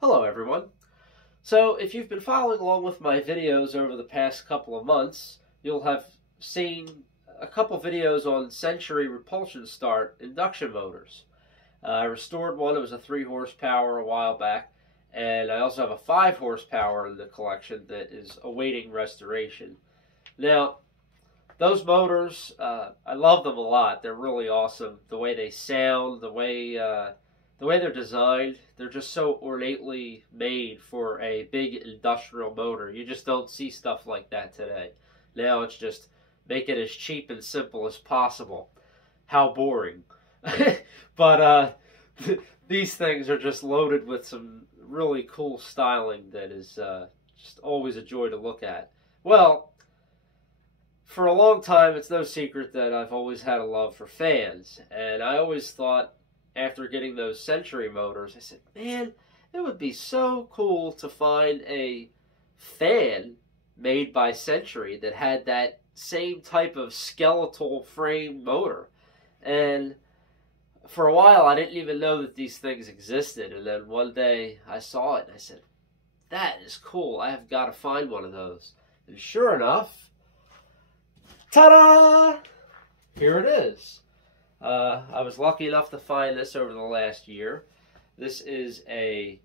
Hello everyone. So if you've been following along with my videos over the past couple of months, you'll have seen a couple videos on Century repulsion start induction motors. I restored one. It was a 3 horsepower a while back, and I also have a 5 horsepower in the collection that is awaiting restoration. Now, those motors, I love them a lot. They're really awesome. The way they sound, the way they're designed, they're just so ornately made for a big industrial motor. You just don't see stuff like that today. Now it's just make it as cheap and simple as possible. How boring. But these things are just loaded with some really cool styling that is just always a joy to look at. Well, for a long time, it's no secret that I've always had a love for fans. And I always thought, after getting those Century motors, I said, man, it would be so cool to find a fan made by Century that had that same type of skeletal frame motor. And for a while, I didn't even know that these things existed. And then one day, I saw it, and I said, that is cool. I have got to find one of those. And sure enough, ta-da! Here it is. I was lucky enough to find this over the last year. This is a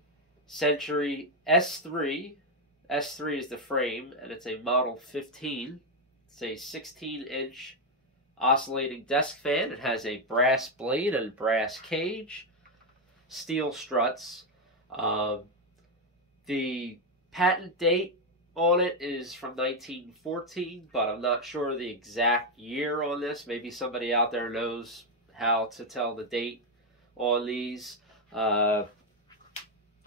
Century S-3. S-3 is the frame, and it's a Model 15. It's a 16-inch oscillating desk fan. It has a brass blade and brass cage, steel struts. The patent date on it is from 1914, but I'm not sure the exact year on this. Maybe somebody out there knows how to tell the date on these. I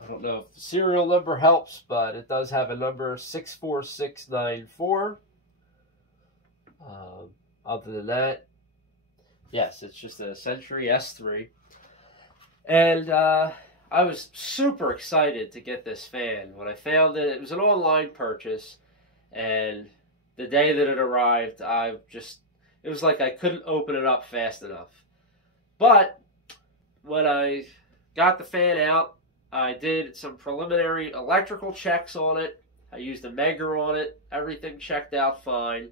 don't know if the serial number helps, but it does have a number 64694. Other than that, yes, it's just a Century S3. And I was super excited to get this fan. When I found it, it was an online purchase, and the day that it arrived, it was like I couldn't open it up fast enough. But when I got the fan out, I did some preliminary electrical checks on it. I used a megger on it. Everything checked out fine.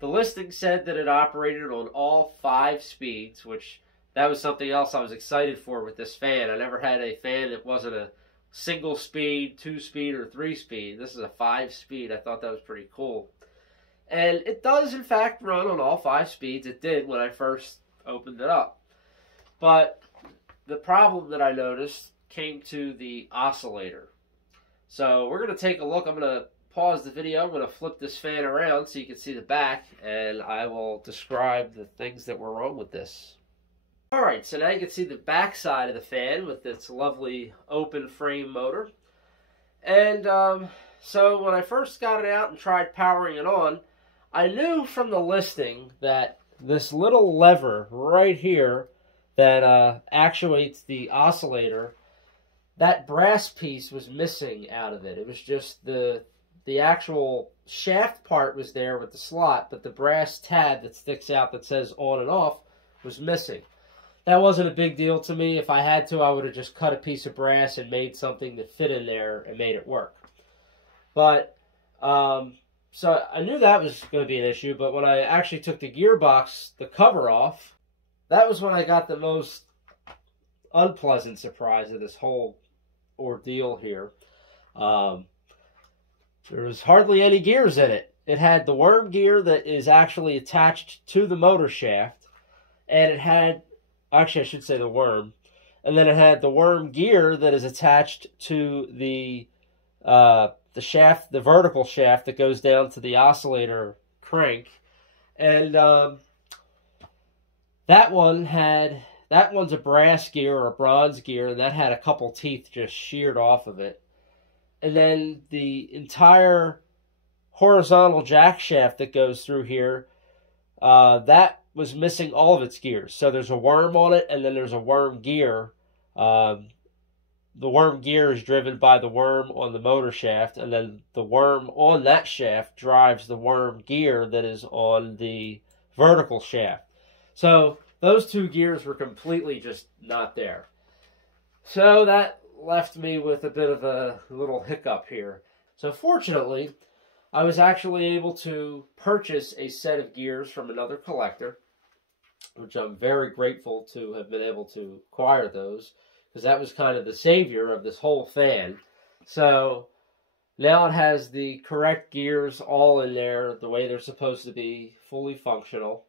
The listing said that it operated on all 5 speeds, which that was something else I was excited for with this fan. I never had a fan that wasn't a single speed, 2-speed, or 3-speed. This is a 5-speed. I thought that was pretty cool. And it does, in fact, run on all 5 speeds. It did when I first opened it up. But the problem that I noticed came to the oscillator. So we're going to take a look. I'm going to pause the video. I'm going to flip this fan around so you can see the back, and I will describe the things that were wrong with this. Alright, so now you can see the back side of the fan with its lovely open frame motor. And so when I first got it out and tried powering it on, I knew from the listing that this little lever right here that actuates the oscillator, that brass piece was missing out of it. It was just the actual shaft part was there with the slot, but the brass tab that sticks out that says on and off was missing. That wasn't a big deal to me. If I had to, I would have just cut a piece of brass and made something that fit in there and made it work. But, so I knew that was going to be an issue, but when I actually took the gearbox, the cover off, that was when I got the most unpleasant surprise of this whole ordeal here. There was hardly any gears in it. It had the worm gear that is actually attached to the motor shaft, and it had, actually I should say the worm, and then it had the worm gear that is attached to the shaft, the vertical shaft that goes down to the oscillator crank, and that one's a brass gear or a bronze gear, and that had a couple teeth just sheared off of it. And then the entire horizontal jack shaft that goes through here, that was missing all of its gears. So there's a worm on it, and then there's a worm gear. The worm gear is driven by the worm on the motor shaft, and then the worm on that shaft drives the worm gear that is on the vertical shaft. So those 2 gears were completely just not there. So that left me with a bit of a little hiccup here. So fortunately, I was actually able to purchase a set of gears from another collector, which I'm very grateful to have been able to acquire those, because that was kind of the savior of this whole fan. So now it has the correct gears all in there, the way they're supposed to be, fully functional.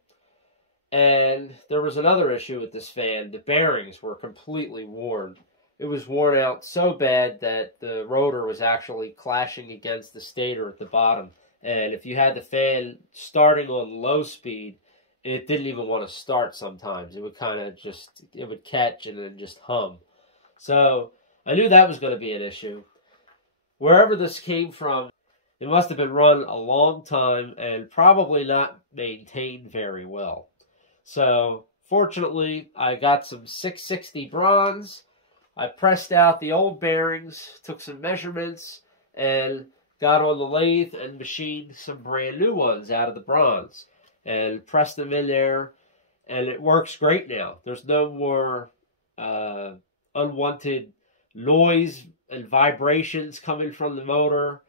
And there was another issue with this fan. The bearings were completely worn. It was worn out so bad that the rotor was actually clashing against the stator at the bottom. And if you had the fan starting on low speed, it didn't even want to start sometimes. It would kind of just, it would catch and then just hum. So I knew that was going to be an issue. Wherever this came from, it must have been run a long time and probably not maintained very well. So fortunately, I got some 660 bronze. I pressed out the old bearings, took some measurements, and got on the lathe and machined some brand new ones out of the bronze and pressed them in there, and it works great now. There's no more unwanted noise and vibrations coming from the motor.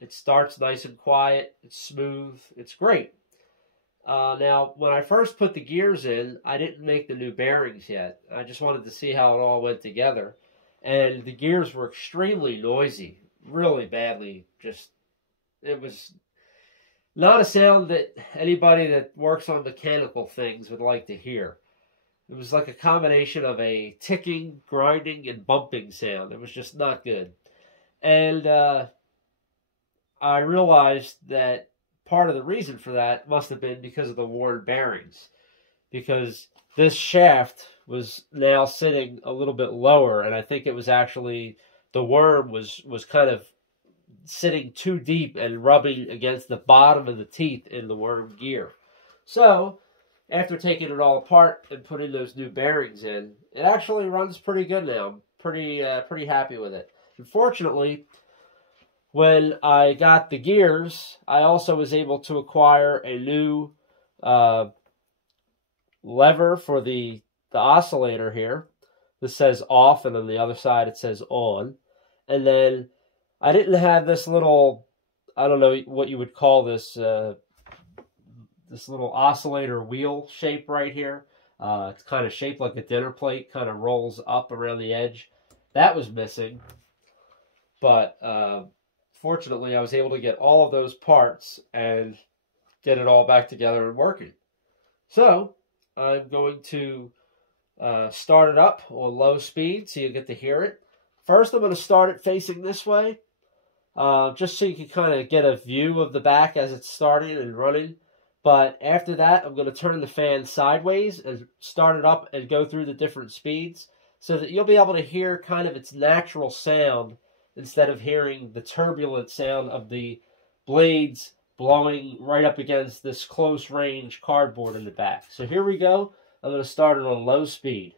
It starts nice and quiet. It's smooth. It's great. Now, when I first put the gears in, I didn't make the new bearings yet. I just wanted to see how it all went together. And the gears were extremely noisy, really badly. It was not a sound that anybody that works on mechanical things would like to hear. It was like a combination of a ticking, grinding, and bumping sound. It was just not good. And I realized that part of the reason for that must have been because of the worn bearings. Because this shaft was now sitting a little bit lower, and I think it was actually, the worm was kind of sitting too deep and rubbing against the bottom of the teeth in the worm gear. So, after taking it all apart and putting those new bearings in, it actually runs pretty good now. I'm pretty happy with it. Unfortunately, when I got the gears, I also was able to acquire a new lever for the oscillator here. This says off, and on the other side it says on. And then I didn't have this little, I don't know what you would call this, this little oscillator wheel shape right here. It's kind of shaped like a dinner plate, kind of rolls up around the edge. That was missing. But fortunately, I was able to get all of those parts and get it all back together and working. So I'm going to start it up on low speed so you get to hear it. First, I'm going to start it facing this way, just so you can kind of get a view of the back as it's starting and running. But after that, I'm going to turn the fan sideways and start it up and go through the different speeds so that you'll be able to hear kind of its natural sound instead of hearing the turbulent sound of the blades blowing right up against this close range cardboard in the back. So here we go. I'm going to start it on low speed.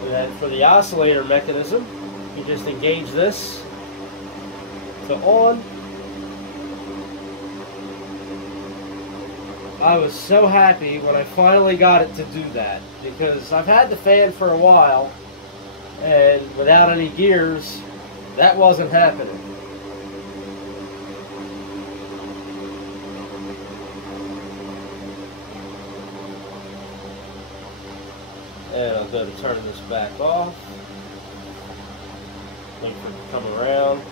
And then for the oscillator mechanism, you just engage this to on. I was so happy when I finally got it to do that, because I've had the fan for a while, and without any gears, that wasn't happening. And I'm going to turn this back off. Wait for it to come around.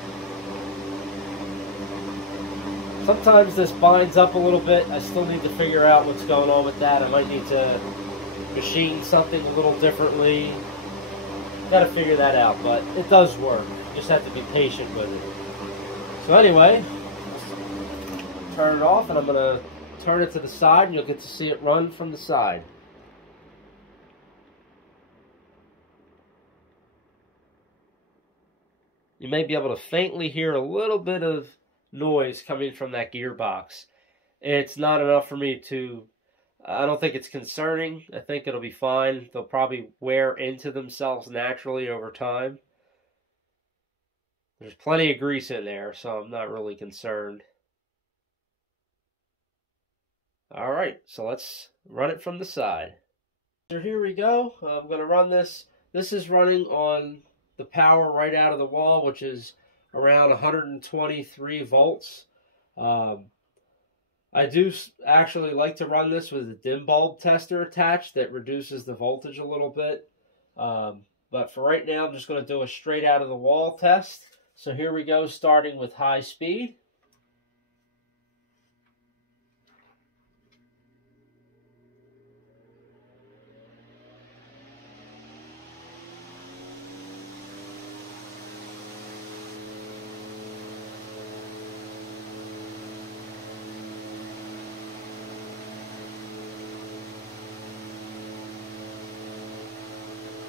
Sometimes this binds up a little bit. I still need to figure out what's going on with that. I might need to machine something a little differently. Got to figure that out, but it does work. You just have to be patient with it. So anyway, turn it off, and I'm going to turn it to the side, and you'll get to see it run from the side. You may be able to faintly hear a little bit of noise coming from that gearbox. it's not enough for me to. I don't think it's concerning. I think it'll be fine. They'll probably wear into themselves naturally over time. There's plenty of grease in there, so I'm not really concerned. All right, so let's run it from the side. So here we go. I'm going to run this. This is running on the power right out of the wall, which is around 123 volts. I do actually like to run this with a dim bulb tester attached that reduces the voltage a little bit. But for right now, I'm just going to do a straight out of the wall test. So here we go, starting with high speed.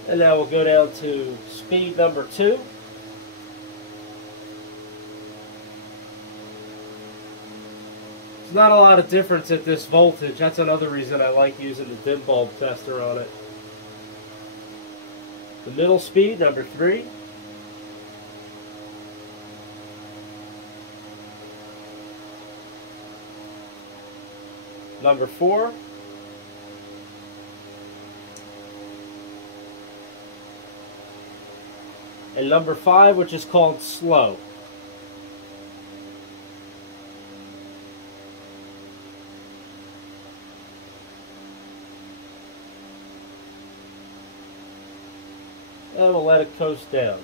And now we'll go down to speed number 2. There's not a lot of difference at this voltage. That's another reason I like using the dim bulb tester on it. The middle speed, number 3. Number 4. And number 5, which is called slow. And we'll let it coast down.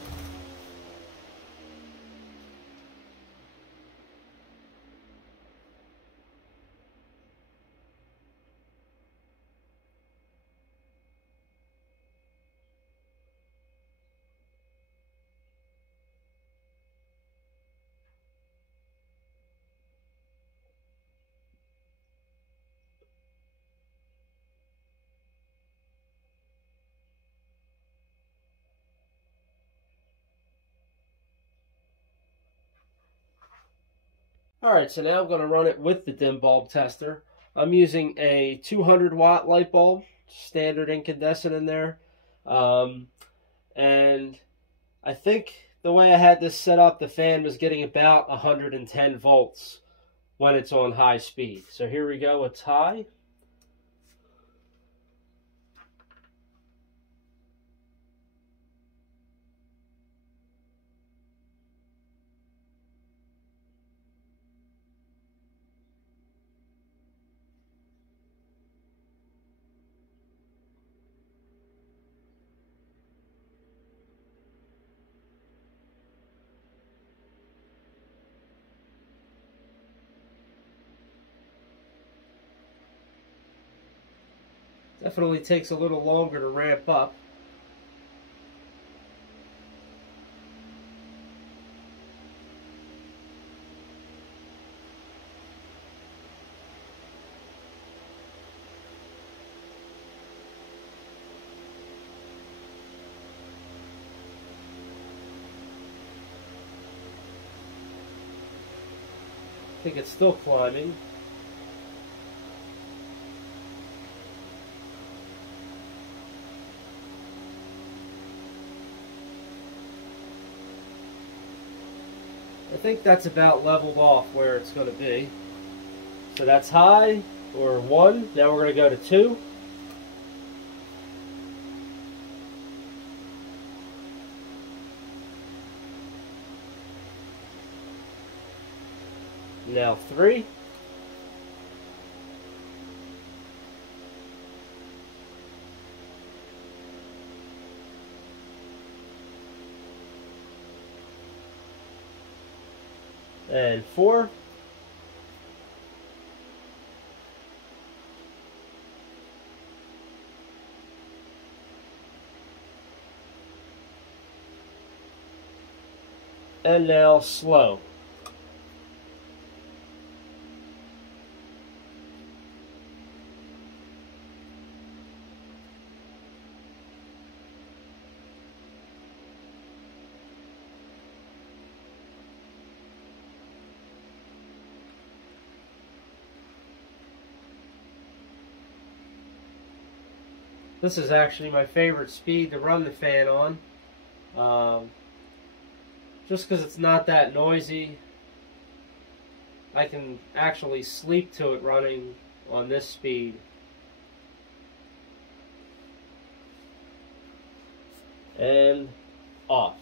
Alright, so now I'm going to run it with the dim bulb tester. I'm using a 200 watt light bulb, standard incandescent in there. And I think the way I had this set up, the fan was getting about 110 volts when it's on high speed. So here we go, it's high. Definitely takes a little longer to ramp up. I think it's still climbing. I think that's about leveled off where it's going to be. So that's high, or 1. Now we're going to go to 2. Now 3. And 4. And now slow. This is actually my favorite speed to run the fan on. Just because it's not that noisy. I can actually sleep to it running on this speed. And off.